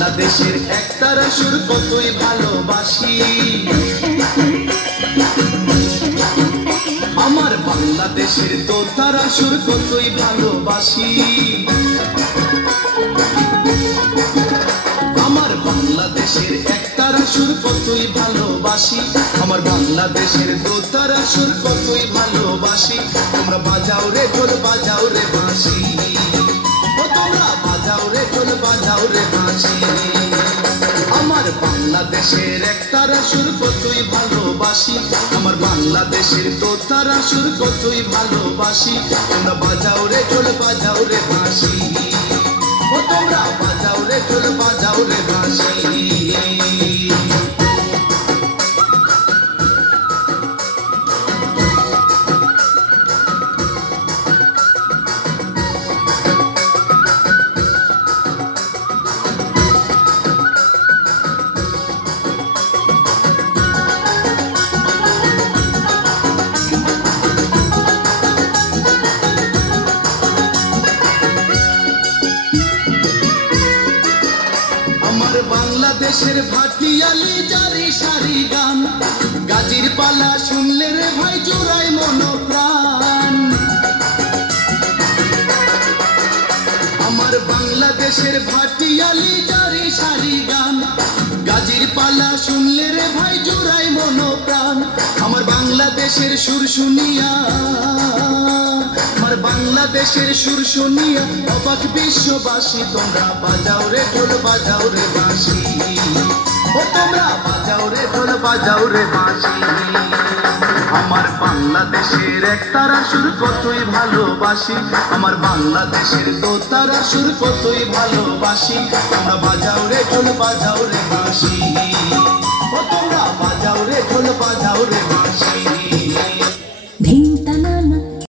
বাংলাদেশের একতারা সুর কতই ভালোবাসি, আমার বাংলাদেশের দোতারা সুর কতই ভালোবাসি, আমার বাংলাদেশের একতারা সুর কতই ভালোবাসি, আমার বাংলাদেশের দোতারা সুর কতই ভালোবাসি। তোমরা বাজাও রে ঢোল বাজাও রে বাঁশি, ও তোমরা বাজাও রে ঢোল বাজাও রে বাঁশি। আমার বাংলাদেশের একতারা সুর কতই ভালোবাসি, আমার বাংলাদেশের দোতারা সুর কতই ভালোবাসি। তোমরা বাজাও রে ঢোল বাজাও রে বাঁশি, ও তোমরা বাজাও রে ঢোল বাজাও রে বাঁশি। বাংলাদেশের ভাটিয়ালি জারি সারি গান, গাজির পালা শুনলে রে ভাই জোড়ায় মনোপ্রাণ। আমার বাংলাদেশের ভাটিয়ালি জারি সারি গান, গাজির পালা শুনলে রে ভাই জোড়ায় মনোপ্রাণ। আমার বাংলাদেশের সুর শুনিয়া, আমার বাংলাদেশের সুর শুনিয়া অবাক বিশ্ববাসী। তোমরা বাজাও রে ঢোল বাজাও রে বাঁশি, ও তোমরা বাজাও রে ঢোল বাজাও রে বাঁশি। আমার বাংলাদেশের একতারা সুর কতই ভালোবাসি, আমার বাংলাদেশের দোতারা সুর কতই ভালোবাসি। তোমরা বাজাও রে ঢোল বাজাও রে বাঁশি।